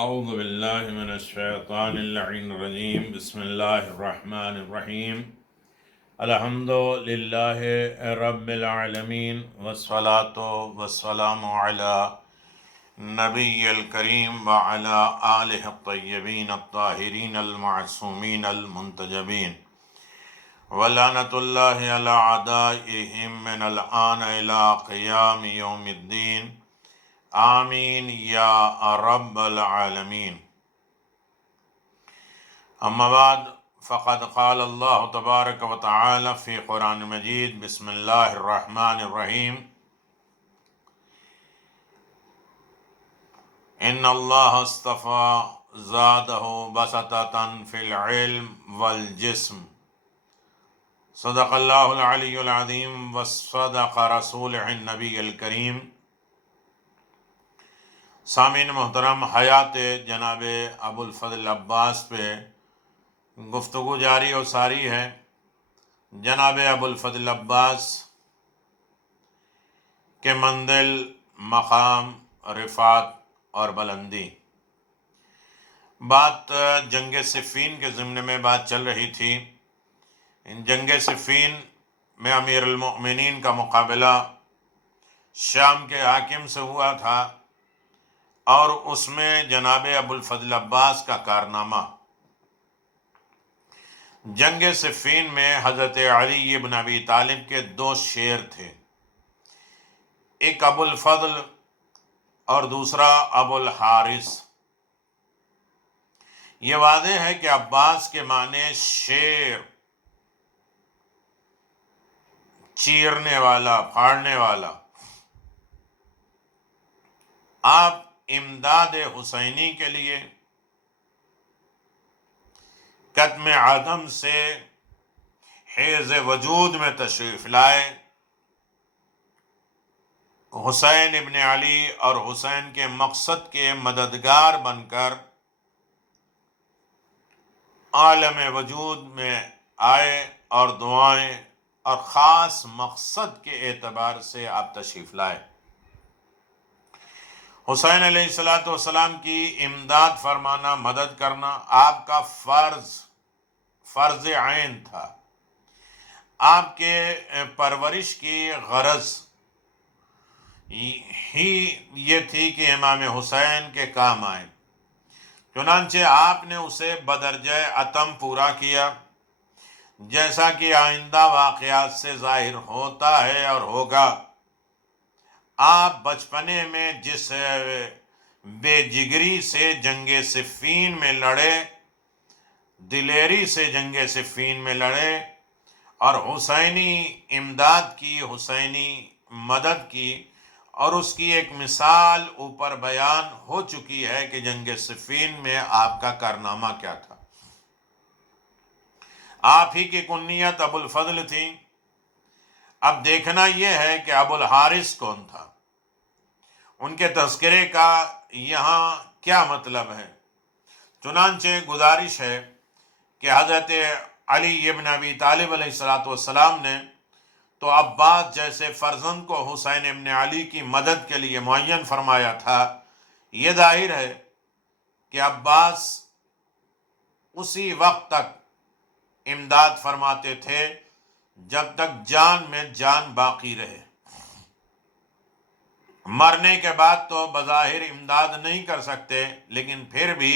اعوذ باللہ من الشیطان اللعین الرجیم بسم اللہ الرحمن الرحیم الحمد للہ رب العالمین والصلاة والسلام علی نبی الکریم وعلی آلہ الطیبین الطاہرین المعصومین المنتجبین ولعنۃ اللہ علی اعدائہم من الآن الی قیام یوم الدین آمین یا رب العالمین. اما بعد فقد قال اللہ تبارک و تعالی فی قرآن مجید بسم اللہ الرحمن الرحیم ان اللہ اصطفى زادہ بسطۃ فی العلم والجسم صدق اللہ العلی العظیم وصدق رسولہ النبی الکریم. سامعین محترم، حیات جناب ابو الفضل عباس پہ گفتگو جاری و ساری ہے. جناب ابو الفضل عباس کے منزل، مقام، رفعت اور بلندی. بات جنگ صفین کے ضمن میں بات چل رہی تھی. جنگ صفین میں امیر المؤمنین کا مقابلہ شام کے حاکم سے ہوا تھا، اور اس میں جناب ابو الفضل عباس کا کارنامہ. جنگ صفین میں حضرت علی بن ابی طالب کے دو شیر تھے، ایک ابو الفضل اور دوسرا ابو الحارث. یہ واضح ہے کہ عباس کے معنی شیر، چیرنے والا، پھاڑنے والا. آپ امداد حسینی کے لیے قدم عدم سے حیز وجود میں تشریف لائے. حسین ابن علی اور حسین کے مقصد کے مددگار بن کر عالم وجود میں آئے، اور دعائیں اور خاص مقصد کے اعتبار سے آپ تشریف لائے. حسین علیہ السلام کی امداد فرمانا، مدد کرنا آپ کا فرض عین تھا. آپ کے پرورش کی غرض ہی یہ تھی کہ امام حسین کے کام آئے. چنانچہ آپ نے اسے بدرجہ اتم پورا کیا، جیسا کہ آئندہ واقعات سے ظاہر ہوتا ہے اور ہوگا. آپ بچپنے میں جس بے جگری سے جنگ صفین میں لڑے، دلیری سے جنگ صفین میں لڑے اور حسینی امداد کی، حسینی مدد کی، اور اس کی ایک مثال اوپر بیان ہو چکی ہے کہ جنگ صفین میں آپ کا کارنامہ کیا تھا. آپ ہی کی کنیت ابو الفضل تھی. اب دیکھنا یہ ہے کہ ابو الحارث کون تھا، ان کے تذکرے کا یہاں کیا مطلب ہے. چنانچہ گزارش ہے کہ حضرت علی ابن ابی طالب علیہ السلام نے تو عباس جیسے فرزند کو حسین ابن علی کی مدد کے لیے معین فرمایا تھا. یہ ظاہر ہے کہ عباس اسی وقت تک امداد فرماتے تھے جب تک جان میں جان باقی رہے. مرنے کے بعد تو بظاہر امداد نہیں کر سکتے، لیکن پھر بھی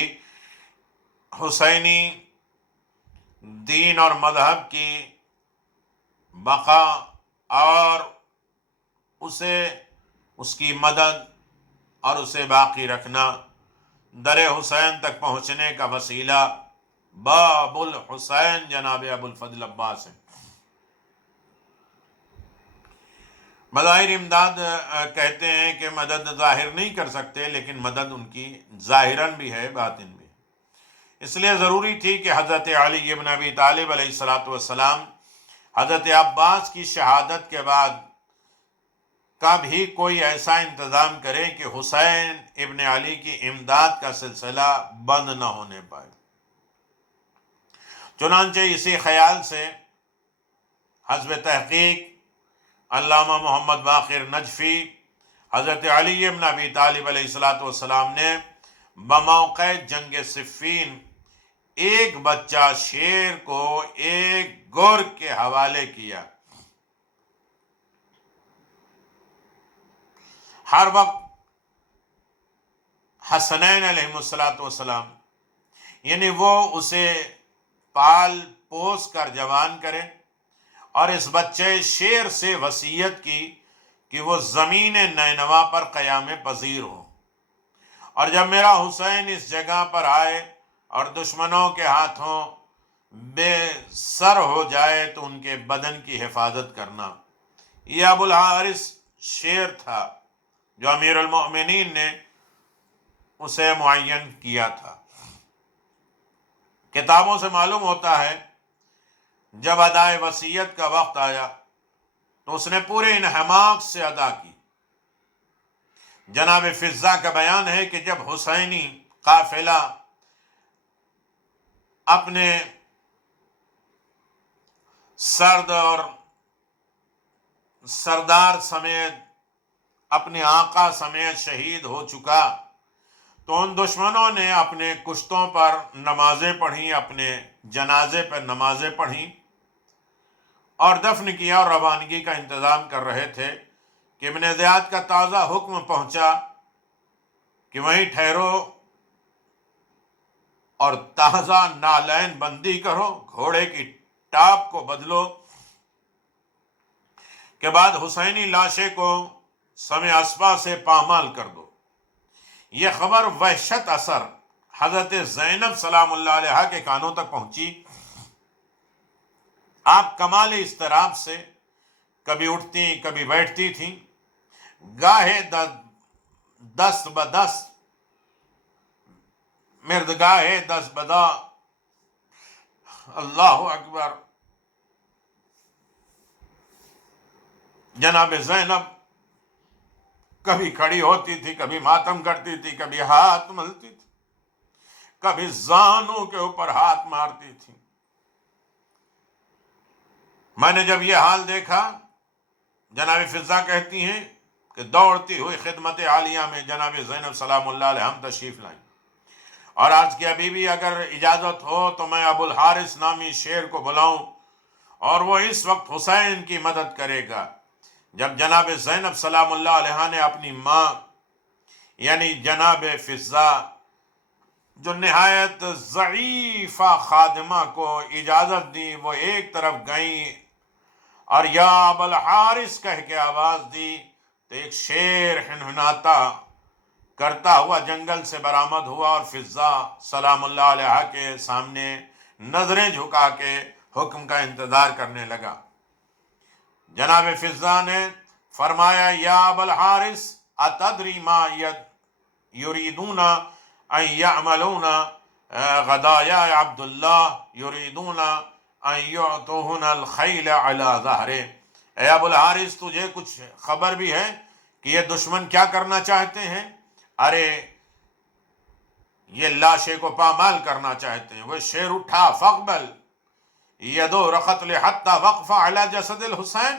حسینی دین اور مذہب کی بقا اور اس کی مدد اور اسے باقی رکھنا، در حسین تک پہنچنے کا وسیلہ باب الحسین جناب ابو الفضل عباس ہے. بظاہر امداد کہتے ہیں کہ مدد ظاہر نہیں کر سکتے، لیکن مدد ان کی ظاہراً بھی ہے، باطن بھی. اس لیے ضروری تھی کہ حضرت علی ابن ابی طالب علیہ السلام حضرت عباس کی شہادت کے بعد کا بھی کوئی ایسا انتظام کرے کہ حسین ابن علی کی امداد کا سلسلہ بند نہ ہونے پائے. چنانچہ اسی خیال سے حسب تحقیق علامہ محمد باقر نجفی حضرت علی ابن ابی طالب علیہ السلام نے بموقع جنگ صفین ایک بچہ شیر کو ایک گرگ کے حوالے کیا. ہر وقت حسنین علیہ السلام یعنی وہ اسے پال پوس کر جوان کرے، اور اس بچے شیر سے وصیت کی کہ وہ زمین نینوا پر قیام پذیر ہو، اور جب میرا حسین اس جگہ پر آئے اور دشمنوں کے ہاتھوں بے سر ہو جائے تو ان کے بدن کی حفاظت کرنا. یہ ابو الحارث شیر تھا جو امیر المؤمنین نے اسے معین کیا تھا. کتابوں سے معلوم ہوتا ہے جب ادائے وصیت کا وقت آیا تو اس نے پورے انہماک سے ادا کی. جناب فضہ کا بیان ہے کہ جب حسینی قافلہ اپنے سرد اور سردار سمیت اپنے آقا سمیت شہید ہو چکا تو ان دشمنوں نے اپنے کشتوں پر نمازیں پڑھیں، اپنے جنازے پر نمازیں پڑھیں اور دفن کیا، اور روانگی کا انتظام کر رہے تھے کہ ابن زیاد کا تازہ حکم پہنچا کہ وہیں ٹھہرو اور تازہ نالین بندی کرو، گھوڑے کی ٹاپ کو بدلو، کے بعد حسینی لاشے کو سمے اسپا سے پامال کر دو. یہ خبر وحشت اثر حضرت زینب سلام اللہ علیہا کے کانوں تک پہنچی. آپ کمال اضطراب سے کبھی اٹھتی کبھی بیٹھتی تھیں، گاہے دست بدست مردگاہے دست بدا. اللہ اکبر. جناب زینب کبھی کھڑی ہوتی تھی، کبھی ماتم کرتی تھی، کبھی ہاتھ ملتی تھی، کبھی زانوں کے اوپر ہاتھ مارتی تھی. میں نے جب یہ حال دیکھا، جناب فضہ کہتی ہیں کہ دوڑتی ہوئی خدمت عالیہ میں جناب زینب سلام اللہ علیہ ہم تشریف لائیں، اور آج کی ابھی بھی اگر اجازت ہو تو میں ابو الحارث نامی شیر کو بلاؤں اور وہ اس وقت حسین کی مدد کرے گا. جب جناب زینب سلام اللہ علیہ نے اپنی ماں یعنی جناب فضہ جو نہایت ضعیفہ خادمہ کو اجازت دی، وہ ایک طرف گئیں اور یا ابو الحارث کہہ کے آواز دی تو ایک شیر ہنہناتا کرتا ہوا جنگل سے برآمد ہوا اور فضہ سلام اللہ علیہ کے سامنے نظریں جھکا کے حکم کا انتظار کرنے لگا. جناب فضہ نے فرمایا یا ابو الحارث اتدری ما یریدون ان یعملون غدا یا عبداللہ یریدون ان یعطوہن الخیل علی ظہرے. اے ابو الحارث تجھے کچھ خبر بھی ہے کہ یہ دشمن کیا کرنا چاہتے ہیں؟ ارے یہ لاشے کو پامال کرنا چاہتے ہیں. وہ شیر اٹھا فقبل یدو رخت لحتی وقف علی جسد الحسین،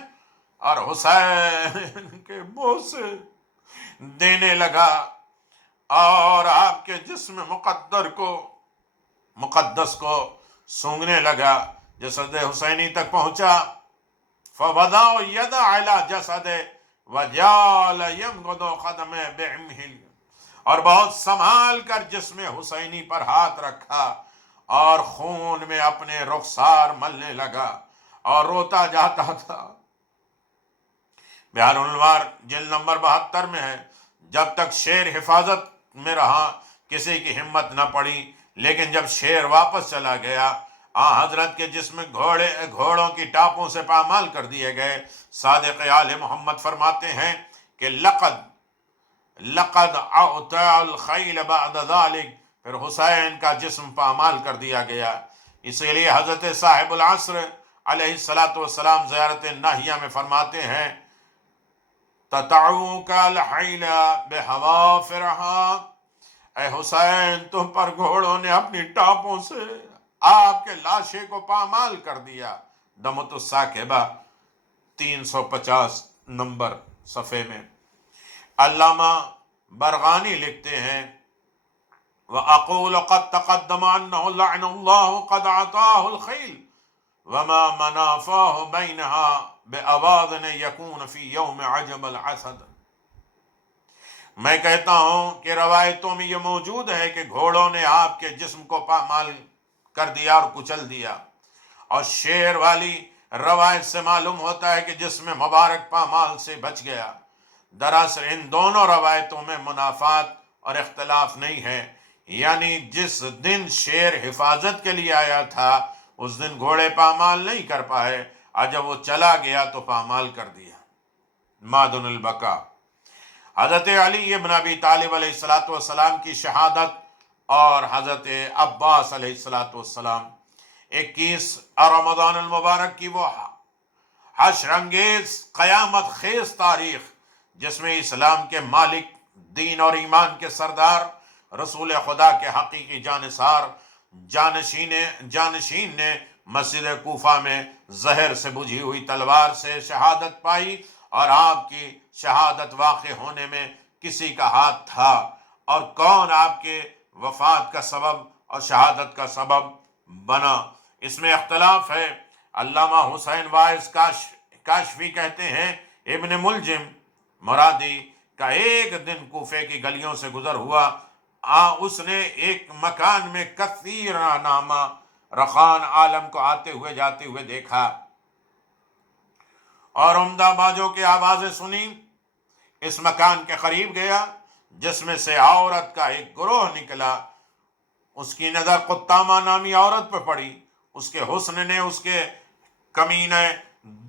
اور حسین کے منہ سے دینے لگا اور آپ کے جسم مقدس کو سونگنے لگا. جسد حسینی تک پہنچا. فوضع ید علی جسد وجال ینقض قدم بعمہ، اور بہت سنبھال کر جسم حسینی پر ہاتھ رکھا اور خون میں اپنے رخسار ملنے لگا اور روتا جاتا تھا. بہار الانوار جلد نمبر 72 میں ہے. جب تک شیر حفاظت میں رہا کسی کی ہمت نہ پڑی، لیکن جب شیر واپس چلا گیا حضرت کے جسم گھوڑوں کی ٹاپوں سے پامال کر دیے گئے. صادق آل محمد فرماتے ہیں کہ لقد اعطى الخیل بعد ذلك، پھر حسین کا جسم پامال کر دیا گیا. اسی لیے حضرت صاحب العصر علیہ السلام زیارت ناہیہ میں فرماتے ہیں تتعوک الحیل بحوافرها، اے حسین تم پر گھوڑوں نے اپنی ٹاپوں سے آپ کے لاشے کو پامال کر دیا. دمت الساکبہ 350 نمبر صفحے میں. علامہ برغانی لکھتے ہیں وأقول قد تقدم أنه لعن الله قد أعطاه الخيل وما منافاه بينها بأواذن يكون في يوم عجب العسد. میں کہتا ہوں کہ روایتوں میں یہ موجود ہے کہ گھوڑوں نے آپ کے جسم کو پامال کر دیا اور کچل دیا، اور شیر والی روایت سے معلوم ہوتا ہے کہ جسم مبارک پامال سے بچ گیا۔ دراصل ان دونوں روایتوں میں منافات اور اختلاف نہیں ہے، یعنی جس دن شیر حفاظت کے لیے آیا تھا اس دن گھوڑے پامال نہیں کر پائے، اور جب وہ چلا گیا تو پامال کر دیا۔ معدن البقا، حضرت علی ابن ابی طالب علیہ السلام کی شہادت اور حضرت عباس علیہ السلام 21 رمضان المبارک کی وہ حشر انگیز قیامت خیز تاریخ جس میں اسلام کے مالک، دین اور ایمان کے سردار، رسول خدا کے حقیقی جانثار جانشین نے مسجد کوفہ میں زہر سے بجھی ہوئی تلوار سے شہادت پائی، اور آپ کی شہادت واقع ہونے میں کسی کا ہاتھ تھا، اور کون آپ کے وفات کا سبب اور شہادت کا سبب بنا، اس میں اختلاف ہے۔ علامہ حسین وائز کاشفی کہتے ہیں ابن ملجم مرادی کا ایک دن کوفے کی گلیوں سے گزر ہوا، اس نے ایک مکان میں کثیر نامہ رخان عالم کو آتے ہوئے جاتے ہوئے دیکھا اور عمدہ باجوں کی آوازیں سنی۔ اس مکان کے قریب گیا جس میں سے عورت کا ایک گروہ نکلا، اس کی نظر قطامہ نامی عورت پہ پڑی، اس کے حسن نے اس کے کمینے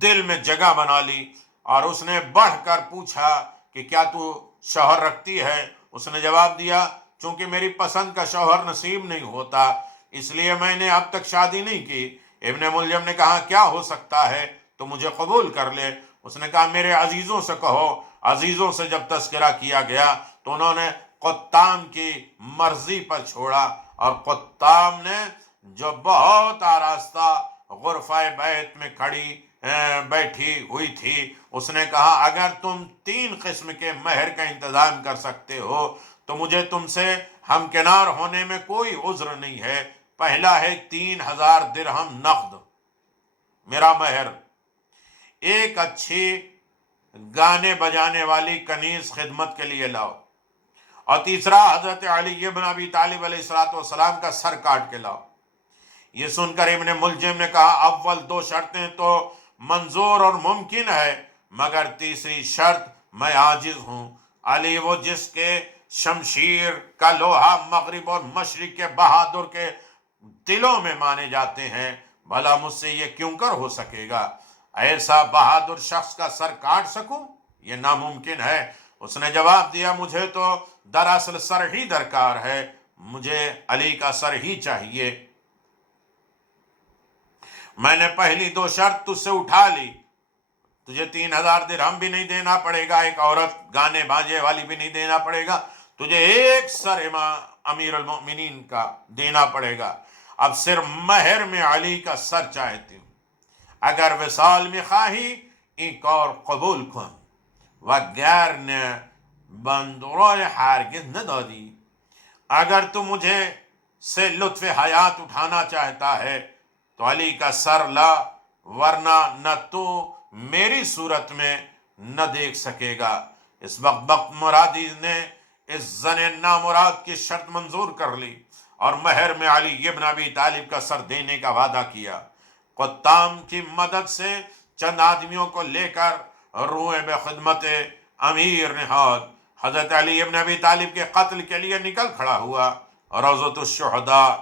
دل میں جگہ بنا لی، اور اس نے بڑھ کر پوچھا کہ کیا تو شوہر رکھتی ہے؟ اس نے جواب دیا چونکہ میری پسند کا شوہر نصیب نہیں ہوتا اس لیے میں نے اب تک شادی نہیں کی۔ ابن ملجم نے کہا کیا ہو سکتا ہے تو مجھے قبول کر لے۔ اس نے کہا میرے عزیزوں سے کہو۔ عزیزوں سے جب تذکرہ کیا گیا تو انہوں نے قطام کی مرضی پر چھوڑا، اور قطام نے جو بہت آراستہ غرفہ بیت میں بیٹھی ہوئی تھی، اس نے کہا اگر تم 3 قسم کے مہر کا انتظام کر سکتے ہو تو مجھے تم سے ہمکنار ہونے میں کوئی عذر نہیں ہے۔ پہلا ہے 3000 درہم نقد میرا مہر، ایک اچھی گانے بجانے والی کنیز خدمت کے لیے لاؤ، اور تیسرا حضرت علی ابن ابی طالب علیہ السلام کا سر کاٹ کے لاؤ۔ یہ سن کر ابن ملجم نے کہا اول 2 شرطیں تو منظور اور ممکن ہے، مگر تیسری شرط میں عاجز ہوں۔ علی وہ جس کے شمشیر کا لوہا مغرب اور مشرق کے بہادر کے دلوں میں مانے جاتے ہیں، بھلا مجھ سے یہ کیوں کر ہو سکے گا؟ ایسا بہادر شخص کا سر کاٹ سکوں؟ یہ ناممکن ہے۔ اس نے جواب دیا مجھے تو دراصل سر ہی درکار ہے، مجھے علی کا سر ہی چاہیے۔ میں نے پہلی 2 شرط تجھ سے اٹھا لی، تجھے 3000 درہم بھی نہیں دینا پڑے گا، ایک عورت گانے باجے والی بھی نہیں دینا پڑے گا، تجھے ایک سر امیر المؤمنین کا دینا پڑے گا۔ اب صرف مہر میں علی کا سر چاہتی ہوں، اگر وصال میں خواہی ایک اور قبول کن وگرنه بندرای ہرگز ندادی۔ اگر تو مجھے سے لطف حیات اٹھانا چاہتا ہے تو علی کا سر لا، ورنہ نہ تو میری صورت میں نہ دیکھ سکے گا۔ اس وقت مرادی نے اس زن نامراد کی شرط منظور کر لی اور مہر میں علی ابن ابی طالب کا سر دینے کا وعدہ کیا۔ قطام کی مدد سے چند آدمیوں کو لے کر روئے بے خدمت امیر نہاد حضرت علی ابن ابی طالب کے قتل کے لیے نکل کھڑا ہوا۔ روضۃ الشہداء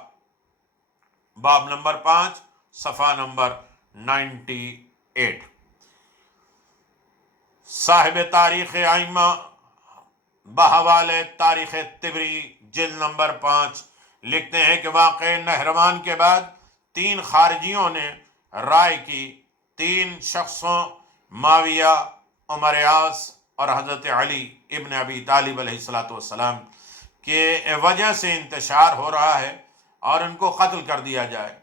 باب نمبر 5 صفحہ نمبر 98۔ صاحب تاریخ ائمہ بحوالے تاریخ طبری جلد نمبر 5 لکھتے ہیں کہ واقع نہروان کے بعد 3 خارجیوں نے رائے کی، 3 شخصوں معاویہ، عمر عاص اور حضرت علی ابن ابی طالب علیہ السلام کے وجہ سے انتشار ہو رہا ہے اور ان کو قتل کر دیا جائے۔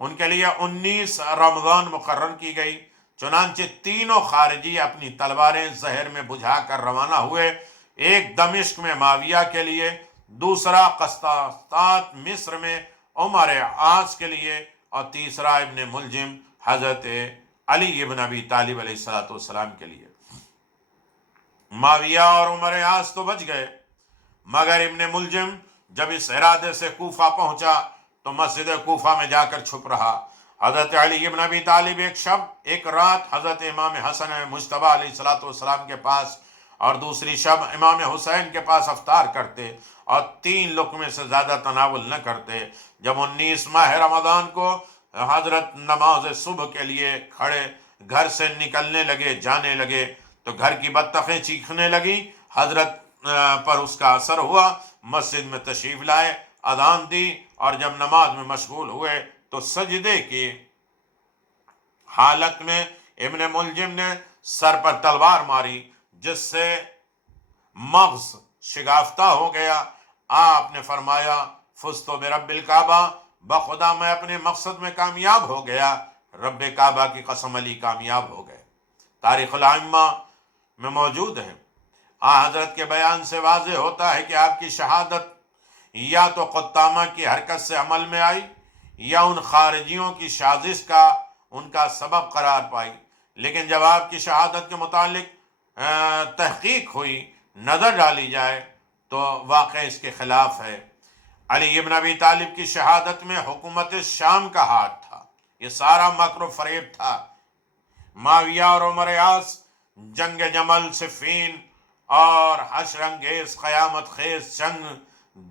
ان کے لیے 19 رمضان مقرر کی گئی، چنانچہ تینوں خارجی اپنی تلواریں زہر میں بجھا کر روانہ ہوئے، ایک دمشق میں معاویہ کے لیے، دوسرا قسطنطنیہ مصر میں عمر عاص کے لیے، اور تیسرا ابن ملجم حضرت علی ابن ابی طالب علیہ السلام کے لیے۔ معاویہ اور عمر عاص تو بچ گئے، مگر ابن ملجم جب اس ارادے سے کوفہ پہنچا تو مسجد کوفہ میں جا کر چھپ رہا۔ حضرت علی ابن ابی طالب ایک رات حضرت امام حسن مجتبیٰ علیہ السلام کے پاس اور دوسری شب امام حسین کے پاس افطار کرتے اور 3 لقمے سے زیادہ تناول نہ کرتے۔ جب 19 ماہ رمضان کو حضرت نماز صبح کے لیے کھڑے گھر سے نکلنے لگے، جانے لگے، تو گھر کی بطخیں چیخنے لگیں۔ حضرت پر اس کا اثر ہوا، مسجد میں تشریف لائے، اذان دی، اور جب نماز میں مشغول ہوئے تو سجدے کی حالت میں ابن ملجم نے سر پر تلوار ماری، جس سے مغز شگافتہ ہو گیا۔ آپ نے فرمایا فزت برب الکعبہ، بخدا میں اپنے مقصد میں کامیاب ہو گیا، رب کعبہ کی قسم علی کامیاب ہو گئے۔ تاریخ الائمہ میں موجود ہے۔ حضرت کے بیان سے واضح ہوتا ہے کہ آپ کی شہادت یا تو قطامہ کی حرکت سے عمل میں آئی یا ان خارجیوں کی سازش کا ان کا سبب قرار پائی، لیکن جب آپ کی شہادت کے متعلق تحقیق ہوئی، نظر ڈالی جائے تو واقع اس کے خلاف ہے۔ علی ابن ابی طالب کی شہادت میں حکومت شام کا ہاتھ تھا، یہ سارا مکر و فریب تھا۔ معاویہ اور عمر عاص جنگ جمل، صفین اور حشر انگیز قیامت خیز جنگ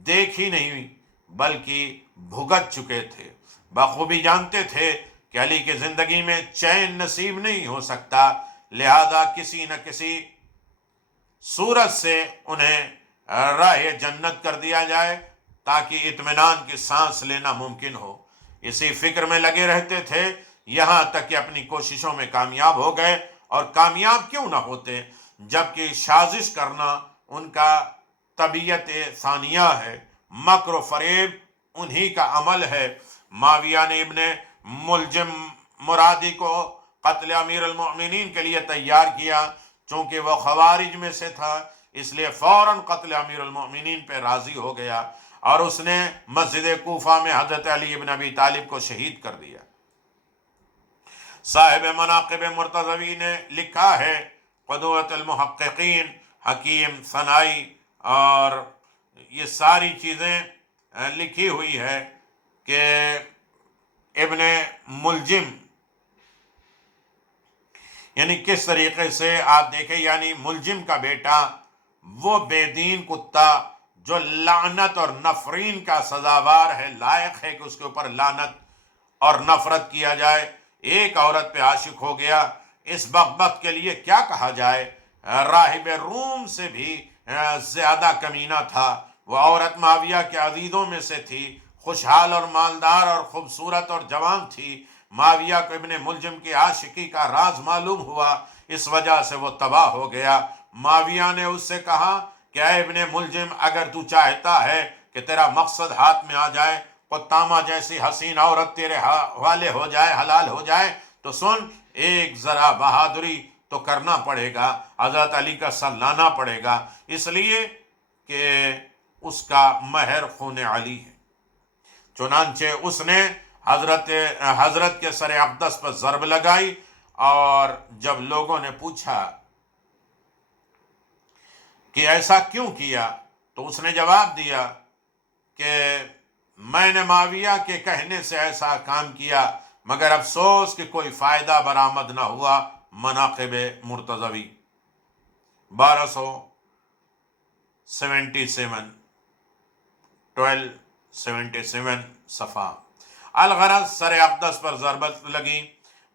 دیکھ ہی نہیں بلکہ بھگت چکے تھے، بخوبی جانتے تھے کہ علی کی زندگی میں چین نصیب نہیں ہو سکتا، لہذا کسی نہ کسی صورت سے انہیں راہ جنت کر دیا جائے تاکہ اطمینان کی سانس لینا ممکن ہو۔ اسی فکر میں لگے رہتے تھے، یہاں تک کہ اپنی کوششوں میں کامیاب ہو گئے، اور کامیاب کیوں نہ ہوتے جبکہ سازش کرنا ان کا طبیعت ثانیہ ہے، مکر و فریب انہی کا عمل ہے۔ معاویہ نے ابن ملجم مرادی کو قتل امیر المؤمنین کے لیے تیار کیا، چونکہ وہ خوارج میں سے تھا، اس لیے فوراً قتل امیر المؤمنین پہ راضی ہو گیا، اور اس نے مسجد کوفہ میں حضرت علی ابن ابی طالب کو شہید کر دیا۔ صاحب مناقب مرتضوی نے لکھا ہے، قدوۃ المحققین حکیم ثنائی، اور یہ ساری چیزیں لکھی ہوئی ہے کہ ابن ملجم یعنی کس طریقے سے آپ دیکھیں، یعنی ملجم کا بیٹا وہ بے دین کتا جو لعنت اور نفرین کا سزاوار ہے، لائق ہے کہ اس کے اوپر لعنت اور نفرت کیا جائے۔ ایک عورت پہ عاشق ہو گیا، اس بدبخت کے لیے کیا کہا جائے، راہب روم سے بھی زیادہ کمینہ تھا۔ وہ عورت معاویہ کے عزیزوں میں سے تھی، خوشحال اور مالدار اور خوبصورت اور جوان تھی۔ معاویہ کو ابن ملجم کی عاشقی کا راز معلوم ہوا، اس وجہ سے وہ تباہ ہو گیا۔ معاویہ نے اس سے کہا کہ اے ابن ملجم، اگر تو چاہتا ہے کہ تیرا مقصد ہاتھ میں آ جائے، قطامہ جیسی حسین عورت تیرے حوالے ہو جائے، حلال ہو جائے، تو سن، ایک ذرا بہادری تو کرنا پڑے گا، حضرت علی کا سر لانا پڑے گا، اس لیے کہ اس کا مہر خون علی ہے۔ چنانچہ اس نے حضرت کے سر اقدس پر ضرب لگائی، اور جب لوگوں نے پوچھا کہ ایسا کیوں کیا تو اس نے جواب دیا کہ میں نے معاویہ کے کہنے سے ایسا کام کیا، مگر افسوس کہ کوئی فائدہ برآمد نہ ہوا۔ مناقب مرتضوی 1277 صفحہ۔ الغرض سر اقدس پر ضربت لگی،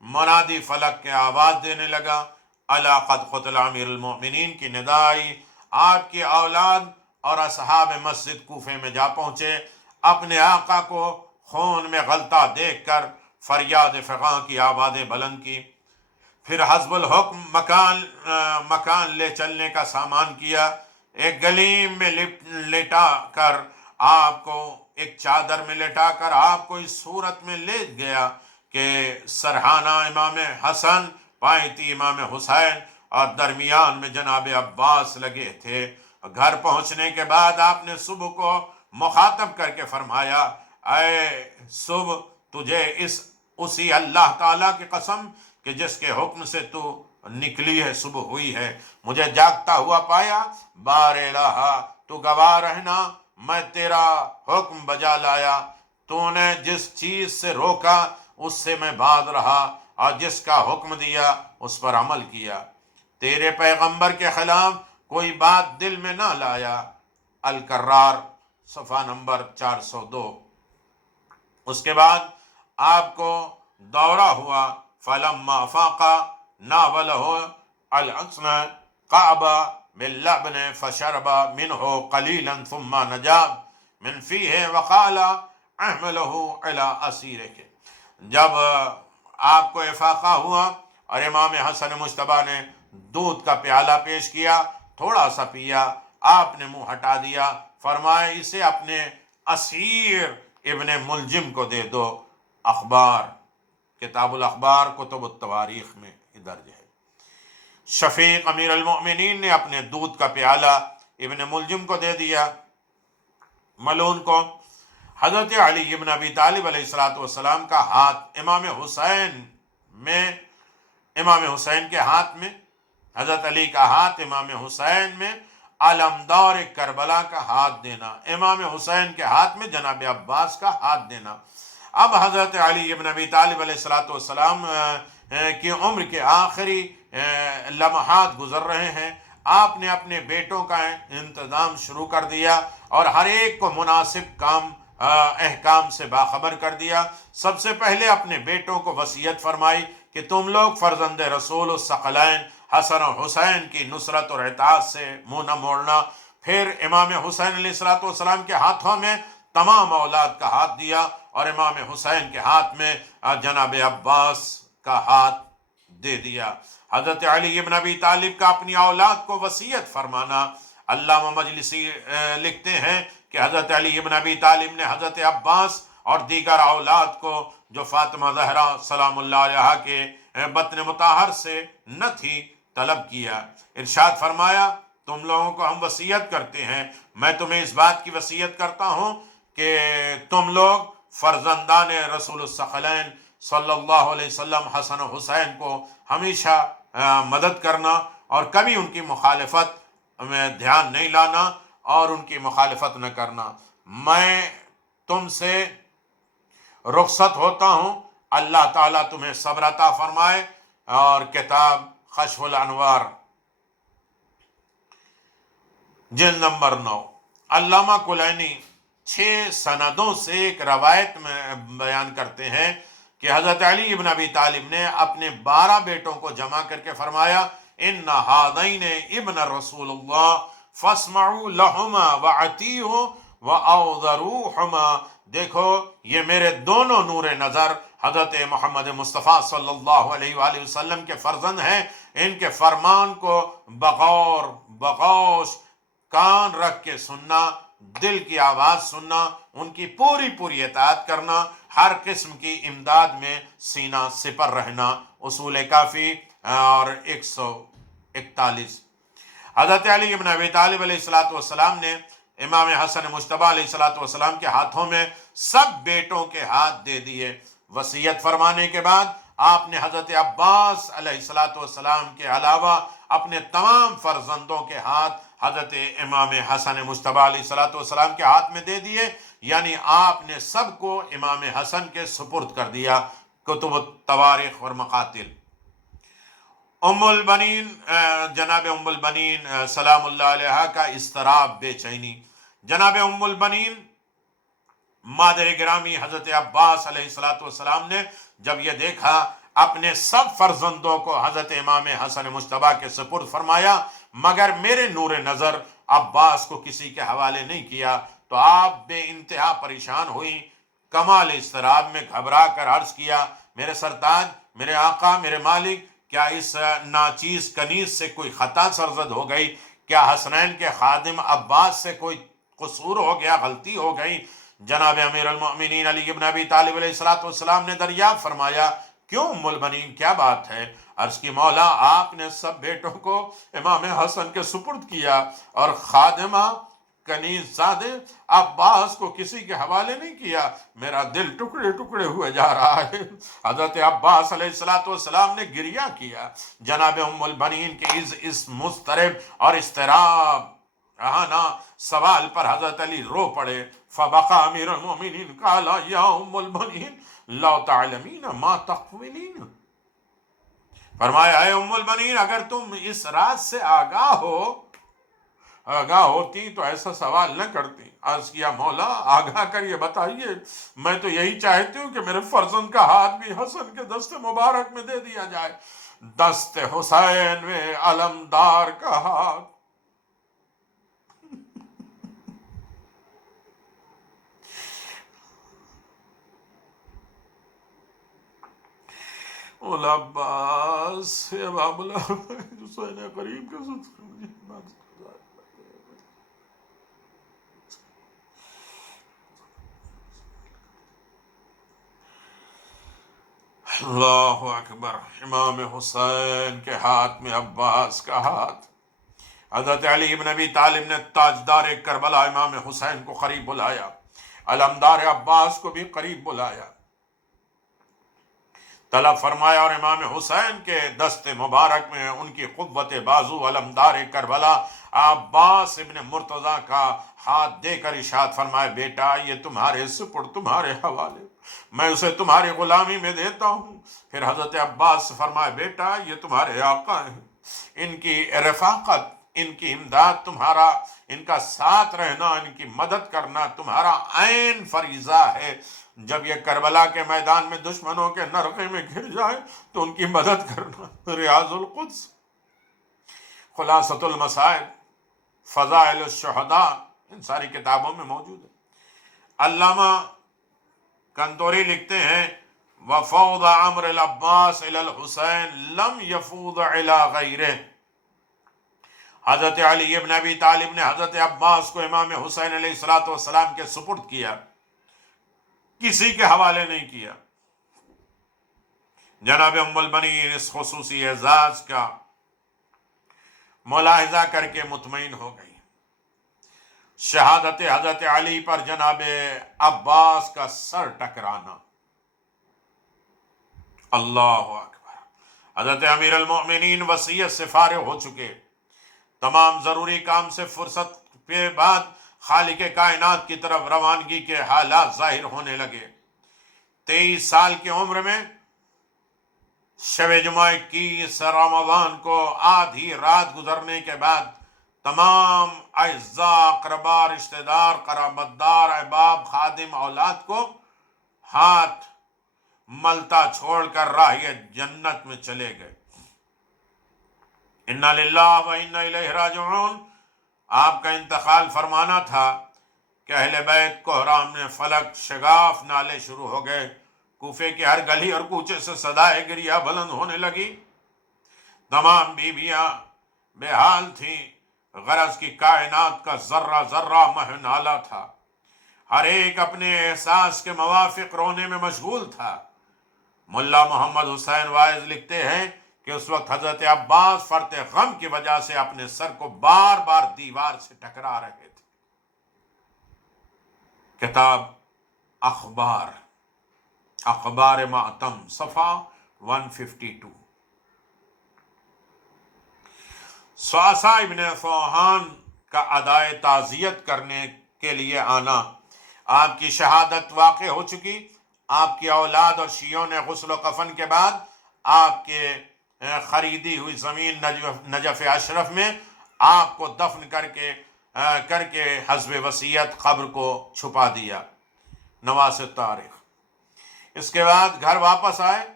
منادی فلک کے آواز دینے لگا، الا قد قتل امیر المؤمنین کی ندائی، آپ کی اولاد اور اصحاب مسجد کوفے میں جا پہنچے، اپنے آقا کو خون میں غلطہ دیکھ کر فریاد فغاں کی آوازیں بلند کی، پھر حسب الحکم مکان لے چلنے کا سامان کیا، ایک گلیم میں لٹا کر آپ کو، ایک چادر میں لٹا کر آپ کو اس صورت میں لے گیا کہ سرہانہ امام حسن، پائیتی امام حسین، اور درمیان میں جناب عباس لگے تھے۔ گھر پہنچنے کے بعد آپ نے صبح کو مخاطب کر کے فرمایا، اے صبح، تجھے اسی اللہ تعالیٰ کی قسم کہ جس کے حکم سے تو نکلی ہے، صبح ہوئی ہے، مجھے جاگتا ہوا پایا، بار الہ تو گواہ رہنا، میں تیرا حکم بجا لایا، تو نے جس چیز سے روکا اس سے میں باز رہا، اور جس کا حکم دیا اس پر عمل کیا، تیرے پیغمبر کے خلاف کوئی بات دل میں نہ لایا۔ الکرار، صفحہ نمبر 402۔ اس کے بعد آپ کو دورہ ہوا، فلما افاق ناولہ الحسن قعبہ باللبن فشرب منہ قلیلا ثم نجاب من فیہ وقال احملہ الی اسیرک۔ جب آپ کو افاقہ ہوا اور امام حسن مجتبیٰ نے دودھ کا پیالہ پیش کیا، تھوڑا سا پیا، آپ نے منہ ہٹا دیا، فرمایا اسے اپنے اسیر ابن ملجم کو دے دو۔ اخبار، کتاب الاخبار، کتب التواریخ میں درج ہے۔ شفیق امیر المؤمنین نے اپنے دودھ کا پیالہ ابن ملجم کو دے دیا، ملعون کو۔ حضرت علی ابن ابی طالب علیہ السلام کا ہاتھ امام حسین کے ہاتھ میں، حضرت علی کا ہاتھ امام حسین میں، علمدار کربلا کا ہاتھ دینا، امام حسین کے ہاتھ میں جناب عباس کا ہاتھ دینا۔ اب حضرت علی ابن ابی طالب علیہ السلام کی عمر کے آخری لمحات گزر رہے ہیں۔ آپ نے اپنے بیٹوں کا انتظام شروع کر دیا اور ہر ایک کو مناسب احکام سے باخبر کر دیا۔ سب سے پہلے اپنے بیٹوں کو وصیت فرمائی کہ تم لوگ فرزند رسول الثقلین حسن و حسین کی نصرت اور اطاعت سے منہ نہ موڑنا۔ پھر امام حسین علیہ السلام کے ہاتھوں میں تمام اولاد کا ہاتھ دیا اور امام حسین کے ہاتھ میں جناب عباس کا ہاتھ دے دیا۔ حضرت علی ابن ابی طالب کا اپنی اولاد کو وصیت فرمانا۔ علامہ مجلسی لکھتے ہیں کہ حضرت علی ابن ابی طالب نے حضرت عباس اور دیگر اولاد کو جو فاطمہ زہرا سلام اللہ علیہا کے بطن مطہر سے نہ تھی، طلب کیا۔ ارشاد فرمایا، تم لوگوں کو ہم وصیت کرتے ہیں، میں تمہیں اس بات کی وصیت کرتا ہوں کہ تم لوگ فرزندان رسول الثقلین صلی اللہ علیہ وسلم حسن و حسین کو ہمیشہ مدد کرنا اور کبھی ان کی مخالفت میں دھیان نہیں لانا اور ان کی مخالفت نہ کرنا۔ میں تم سے رخصت ہوتا ہوں، اللہ تعالیٰ تمہیں صبر عطا فرمائے۔ اور کتاب کشف الانوار، جلد نمبر 9۔ علامہ کلینی 6 سندوں سے ایک روایت میں بیان کرتے ہیں کہ حضرت علی ابن ابی طالب نے اپنے 12 بیٹوں کو جمع کر کے فرمایا، ان ہذین ابن رسول اللہ فاسمعوا لہما واطیعوا واعذروہما۔ دیکھو، یہ میرے دونوں نور نظر حضرت محمد مصطفیٰ صلی اللہ علیہ وآلہ وسلم کے فرزند ہیں، ان کے فرمان کو بغور بغوش کان رکھ کے سننا، دل کی آواز سننا، ان کی پوری اطاعت کرنا، ہر قسم کی امداد میں سینہ سپر رہنا۔ اصول کافی اور 141۔ حضرت علی ابن ابی طالب علیہ السلام نے امام حسن مجتبیٰ علیہ السلام کے ہاتھوں میں سب بیٹوں کے ہاتھ دے دیے۔ وصیت فرمانے کے بعد آپ نے حضرت عباس علیہ السلام کے علاوہ اپنے تمام فرزندوں کے ہاتھ حضرت امام حسن مجتبیٰ علیہ السلام کے ہاتھ میں دے دیے، یعنی آپ نے سب کو امام حسن کے سپرد کر دیا۔ کتب التواریخ اور مقاتل۔ ام البنین، جناب ام البنین سلام اللہ علیہا کا اضطراب، بے چینی۔ جناب ام البنین مادر گرامی حضرت عباس علیہ السلام نے جب یہ دیکھا، اپنے سب فرزندوں کو حضرت امام حسن مجتبیٰ کے سپرد فرمایا، مگر میرے نور نظر عباس کو کسی کے حوالے نہیں کیا، تو آپ بے انتہا پریشان ہوئی، کمال اضطراب میں گھبرا کر عرض کیا، میرے سرتاج، میرے آقا، میرے مالک، کیا اس ناچیز کنیز سے کوئی خطا سرزد ہو گئی؟ کیا حسنین کے خادم عباس سے کوئی قصور ہو گیا، غلطی ہو گئی؟ جناب امیر المؤمنین علی ابن ابی طالب علیہ السلام نے دریافت فرمایا، کیوں ام المؤمنین کیا بات ہے؟ عرض کی مولا آپ نے سب بیٹوں کو امام حسن کے سپرد کیا اور خادمہ کنیز زادے عباس کو کسی کے حوالے نہیں کیا، میرا دل ٹکڑے ٹکڑے ہوئے جا رہا ہے۔ حضرت عباس علیہ السلام نے گریہ کیا۔ جناب ام البنین کے اس مضطرب اور اضطراب سوال پر حضرت علی رو پڑے۔ فبقى امیر المؤمنین قال یا ام البنین لو تعلمین ما تقولین، فرمایا اے ام البنین اگر تم اس راز سے آگاہ ہوتی تو ایسا سوال نہ کرتی۔ عرض کیا مولا آگاہ کر یہ بتائیے، میں تو یہی چاہتی ہوں کہ میرے فرزند کا ہاتھ بھی حسن کے دست مبارک میں دے دیا جائے۔ دست حسین میں علمدار کا ہاتھ۔ عباس باب حسین قریب کے اللہ اکبر، امام حسین کے ہاتھ میں عباس کا ہاتھ۔ حضرت علی بن ابی طالب نے تاجدار کربلا امام حسین کو قریب بلایا، علمدار عباس کو بھی قریب بلایا، طلب فرمایا اور امام حسین کے دست مبارک میں ان کی قوت بازو علمدار کربلا عباس ابن مرتضیٰ کا ہاتھ دے کر ارشاد فرمایا بیٹا یہ تمہارے سپرد، تمہارے حوالے، میں اسے تمہاری غلامی میں دیتا ہوں۔ پھر حضرت عباس فرمایا بیٹا یہ تمہارے آقا ہیں، ان کی رفاقت، ان کی امداد تمہارا، ان کا ساتھ رہنا، ان کی مدد کرنا تمہارا عین فریضہ ہے۔ جب یہ کربلا کے میدان میں دشمنوں کے نرغے میں گر جائے تو ان کی مدد کرنا۔ ریاض القدس، خلاصۃ المصائب، فضائل الشہداء، ان ساری کتابوں میں موجود ہے۔ علامہ کنتوری لکھتے ہیں وفوض امر العباس الى الحسین لم یفوض الى غیرہ، حضرت علی ابن ابی طالب نے حضرت عباس کو امام حسین علیہ السلام کے سپرد کیا، کسی کے حوالے نہیں کیا۔ جناب ام البنین اس خصوصی اعزاز کا ملاحظہ کر کے مطمئن ہو گئی۔ شہادت حضرت علی پر جناب عباس کا سر ٹکرانا، اللہ اکبر۔ حضرت امیر المؤمنین وصیت سے فارغ ہو چکے، تمام ضروری کام سے فرصت کے بعد خالق کائنات کی طرف روانگی کے حالات ظاہر ہونے لگے۔ 23 سال کی عمر میں شب جمعہ 21 رمضان کو آدھی رات گزرنے کے بعد تمام اعزاء، اقربا، رشتہ دار، قرابتدار، احباب، خادم، اولاد کو ہاتھ ملتا چھوڑ کر راہ جنت میں چلے گئے۔ انا للہ و انا الیہ راجعون۔ آپ کا انتقال فرمانا تھا کہ اہل بیت کو حرام نے فلک شگاف نالے شروع ہو گئے، کوفے کی ہر گلی اور کوچے سے صدائے گریہ بلند ہونے لگی، تمام بیویاں بے حال تھیں، غرض کی کائنات کا ذرہ ذرہ مہنالا تھا، ہر ایک اپنے احساس کے موافق رونے میں مشغول تھا۔ ملا محمد حسین وائز لکھتے ہیں کہ اس وقت حضرت عباس فرط غم کی وجہ سے اپنے سر کو بار بار دیوار سے ٹکرا رہے تھے۔ کتاب اخبار ماتم، صفحہ 152۔ صعصع ابن فوحان کا ادائے تعزیت کرنے کے لیے آنا، آپ کی شہادت واقع ہو چکی، آپ کی اولاد اور شیعوں نے غسل و کفن کے بعد آپ کے خریدی ہوئی زمین نجف اشرف میں آپ کو دفن کر کے حسب وصیت قبر کو چھپا دیا۔ نواسط تاریخ۔ اس کے بعد گھر واپس آئے،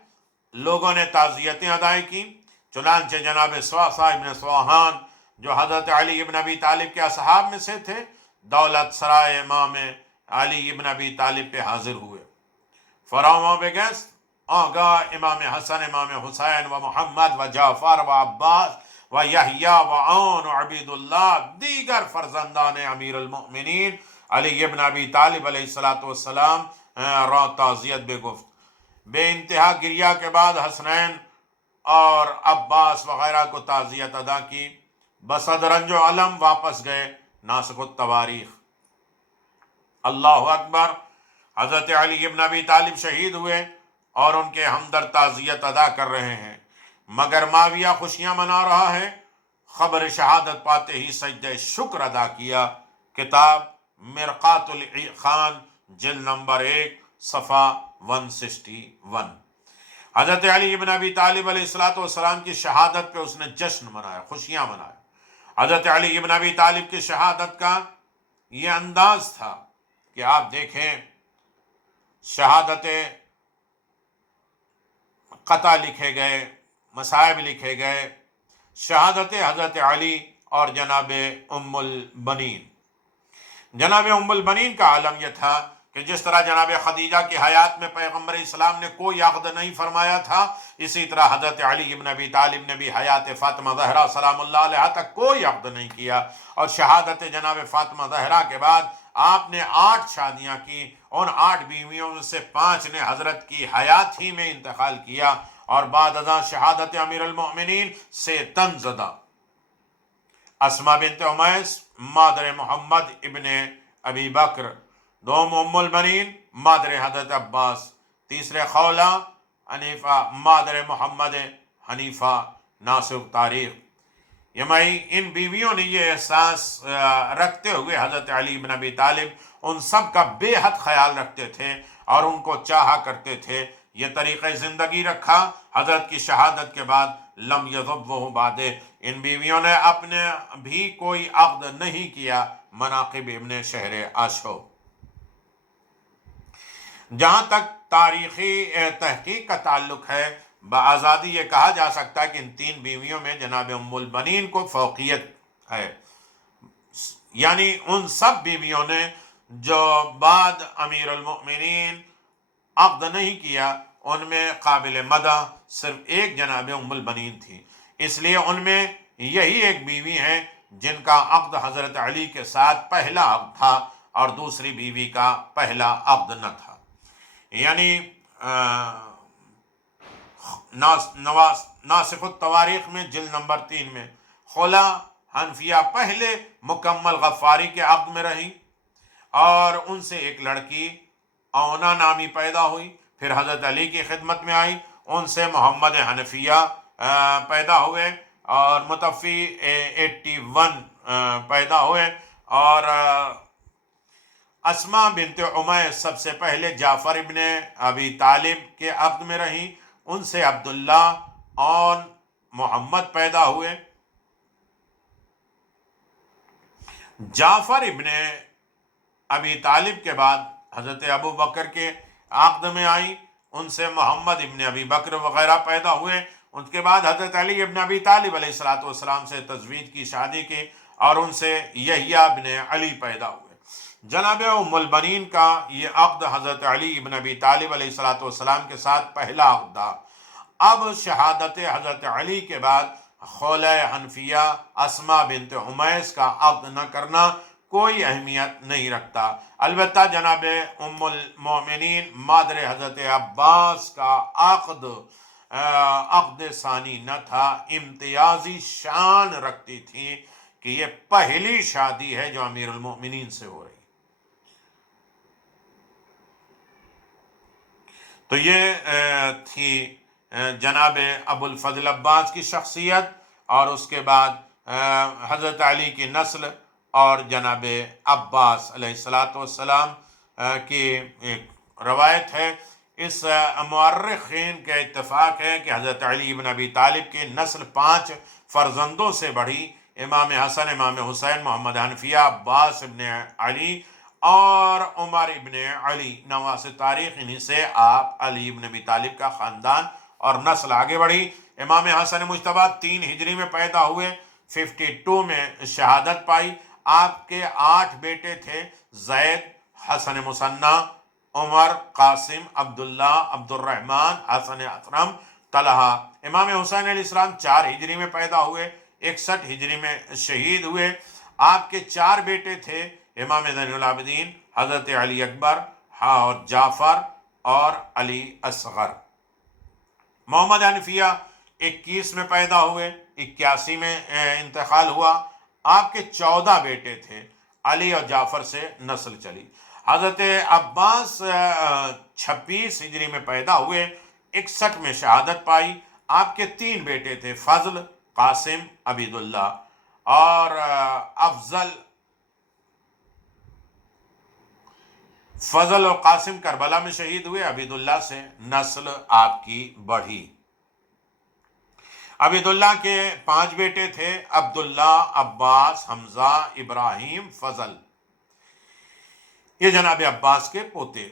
لوگوں نے تعزیتیں ادائیں کی، چنانچہ جناب صعصع ابن فوحان جو حضرت علی ابن ابی طالب کے اصحاب میں سے تھے، دولت سرائے امام علی ابن ابی طالب پہ حاضر ہوئے۔ فراؤں بگست آگاہ امام حسن، امام حسین و محمد و جعفر و عباس و یحییٰ و عون و عبید اللہ دیگر فرزندان امیر المؤمنین علی ابن ابی طالب علیہ السلام را تعزیت بے گفت۔ بے انتہا گریہ کے بعد حسنین اور عباس وغیرہ کو تعزیت ادا کی، بصد رنج و علم واپس گئے ناسخ التواریخ۔ اللہ اکبر، حضرت علی ابن ابی طالب شہید ہوئے اور ان کے ہمدرد تعزیت ادا کر رہے ہیں، مگر معاویہ خوشیاں منا رہا ہے۔ خبر شہادت پاتے ہی سجدہ شکر ادا کیا۔ کتاب مرقات خان جلد نمبر 1 صفحہ 161۔ حضرت علی ابن ابی طالب علیہ السلام کی شہادت پہ اس نے جشن منایا، خوشیاں منائے۔ حضرت علی ابن ابی طالب کی شہادت کا یہ انداز تھا کہ آپ دیکھیں، شہادت قطع لکھے گئے، مصائب لکھے گئے، شہادت حضرت علی اور جناب ام البنین۔ جناب ام البنین کا عالم یہ تھا کہ جس طرح جناب خدیجہ کی حیات میں پیغمبر اسلام نے کوئی عقد نہیں فرمایا تھا، اسی طرح حضرت علی ابن ابی طالب نے بھی حیات فاطمہ زہرا سلام اللہ علیہا تک کوئی عقد نہیں کیا، اور شہادت جناب فاطمہ زہرا کے بعد آپ نے 8 شادیاں کی۔ ان 8 بیویوں میں سے 5 نے حضرت کی حیات ہی میں انتقال کیا، اور بعد ازاں شہادت امیر المؤمنین سے تنزدہ اسماء بنت عمیس مادر محمد ابن ابی بکر، دوم ام البنین مادر حضرت عباس، تیسرے خولہ حنیفہ مادر محمد حنیفہ ناصر تاریخ۔ ان بیویوں نے یہ احساس رکھتے ہوئے حضرت علی بن ابی طالب ان سب کا بے حد خیال رکھتے تھے اور ان کو چاہا کرتے تھے۔ یہ طریقہ زندگی رکھا حضرت کی شہادت کے بعد، لم یضبہ بعد، ان بیویوں نے اپنے بھی کوئی عقد نہیں کیا۔ مناقب ابن شہر آشو۔ جہاں تک تاریخی تحقیق کا تعلق ہے، بآزادی یہ کہا جا سکتا ہے کہ ان 3 بیویوں میں جناب ام البنین کو فوقیت ہے، یعنی ان سب بیویوں نے جو بعد امیر المؤمنین عقد نہیں کیا، ان میں قابل مدح صرف ایک جناب ام البنین تھی۔ اس لیے ان میں یہی ایک بیوی ہیں جن کا عقد حضرت علی کے ساتھ پہلا عقد تھا اور دوسری بیوی کا پہلا عقد نہ تھا۔ یعنی ناسخ التواریخ میں جلد نمبر 3 میں خلا حنفیہ پہلے مکمل غفاری کے عقد میں رہی، اور ان سے ایک لڑکی اونا نامی پیدا ہوئی، پھر حضرت علی کی خدمت میں آئی، ان سے محمد حنفیہ پیدا ہوئے، اور متفی 81 پیدا ہوئے، اور اسماء بنت عمیس سب سے پہلے جعفر ابن ابی طالب کے عقد میں رہیں، ان سے عبداللہ اور محمد پیدا ہوئے۔ جعفر ابن ابی طالب کے بعد حضرت ابو بکر کے عقد میں آئی، ان سے محمد ابن ابی بکر وغیرہ پیدا ہوئے۔ ان کے بعد حضرت علی ابن ابی طالب علیہ السلام سے تزویج کی، شادی کی، اور ان سے یحییٰ ابن علی پیدا ہوئے۔ جناب ام البنین کا یہ عقد حضرت علی ابن ابی طالب علیہ السلام کے ساتھ پہلا عقد تھا۔ اب شہادت حضرت علی کے بعد خولہ حنفیہ اسماء بنت عمیس کا عقد نہ کرنا کوئی اہمیت نہیں رکھتا۔ البتہ جناب ام المؤمنین مادر حضرت عباس کا عقد ثانی نہ تھا، امتیازی شان رکھتی تھی کہ یہ پہلی شادی ہے جو امیر المؤمنین سے ہو رہی۔ تو یہ تھی جناب ابو الفضل عباس کی شخصیت، اور اس کے بعد حضرت علی کی نسل اور جناب عباس علیہ السلام کی ایک روایت ہے۔ اس مورخین کا اتفاق ہے کہ حضرت علی بن ابی طالب کی نسل 5 فرزندوں سے بڑھی، امام حسن، امام حسین، محمد حنفیہ، عباس ابن علی اور عمر ابن علی نواز تاریخ، انہی سے آپ علی ابن ابی طالب کا خاندان اور نسل آگے بڑھی۔ امام حسن مجتبیٰ 3 ہجری میں پیدا ہوئے، 52 میں شہادت پائی۔ آپ کے 8 بیٹے تھے، زید، حسن مثنی، عمر، قاسم، عبداللہ، عبد الرحمن، حسن اکرم، طلحہ۔ امام حسین علیہ السلام 4 ہجری میں پیدا ہوئے، 61 ہجری میں شہید ہوئے۔ آپ کے 4 بیٹے تھے، امام زین العابدین، حضرت علی اکبر اور جعفر اور علی اصغر۔ محمد حنفیہ 21 میں پیدا ہوئے، 81 میں انتقال ہوا۔ آپ کے 14 بیٹے تھے، علی اور جعفر سے نسل چلی۔ حضرت عباس 26 ہجری میں پیدا ہوئے، 61 میں شہادت پائی۔ آپ کے 3 بیٹے تھے، فضل، قاسم، عبیداللہ، اور فضل اور قاسم کربلا میں شہید ہوئے۔ عبیداللہ سے نسل آپ کی بڑھی۔ عبیداللہ کے 5 بیٹے تھے، عبداللہ، عباس، حمزہ، ابراہیم، فضل، یہ جناب عباس کے پوتے۔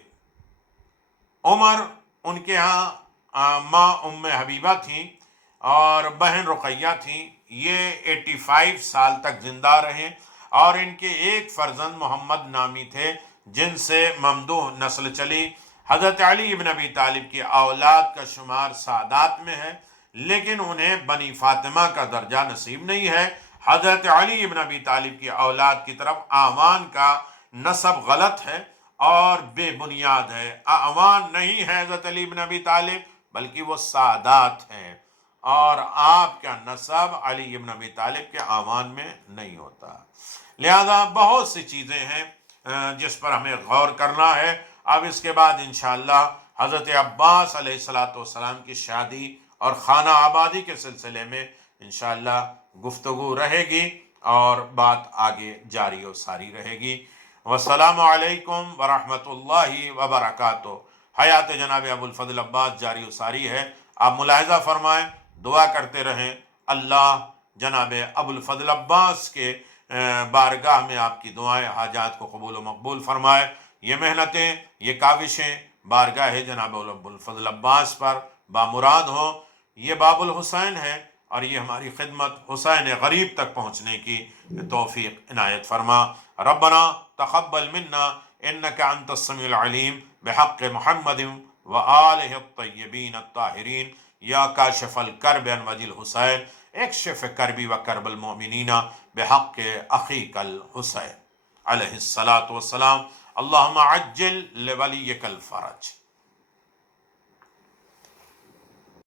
عمر ان کے ہاں ماں ام حبیبہ تھیں اور بہن رقیہ تھیں، یہ 85 سال تک زندہ رہے، اور ان کے ایک فرزند محمد نامی تھے جن سے ممدوح نسل چلی۔ حضرت علی ابن ابی طالب کی اولاد کا شمار سادات میں ہے، لیکن انہیں بنی فاطمہ کا درجہ نصیب نہیں ہے۔ حضرت علی ابن ابی طالب کی اولاد کی طرف اعوان کا نسب غلط ہے اور بے بنیاد ہے۔ اعوان نہیں ہے حضرت علی ابن ابی طالب، بلکہ وہ سادات ہیں، اور آپ کا نسب علی ابن ابی طالب کے اعوان میں نہیں ہوتا۔ لہذا بہت سی چیزیں ہیں جس پر ہمیں غور کرنا ہے۔ اب اس کے بعد انشاءاللہ حضرت عباس علیہ السلام کی شادی اور خانہ آبادی کے سلسلے میں انشاءاللہ گفتگو رہے گی اور بات آگے جاری و ساری رہے گی۔ والسلام علیکم ورحمۃ اللہ وبرکاتہ۔ حیات جناب ابو الفضل عباس جاری و ساری ہے، آپ ملاحظہ فرمائیں، دعا کرتے رہیں، اللہ جناب ابو الفضل عباس کے بارگاہ میں آپ کی دعائیں حاجات کو قبول و مقبول فرمائے۔ یہ محنتیں، یہ کاوشیں بارگاہ جناب ابو الفضل عباس پر بامراد ہوں۔ یہ باب الحسین ہے اور یہ ہماری خدمت حسین غریب تک پہنچنے کی توفیق عنایت فرما۔ ربنا تقبل منا انك انت السميع العليم بحق محمد وآلہ الطیبین الطاہرین۔ یا کاشف الکرب عن وجه الحسین اکشف کربی و کرب المؤمنین بحق اخیک الحسین علیہ الصلاۃ والسلام۔ اللہم عجل لولیک الفرج۔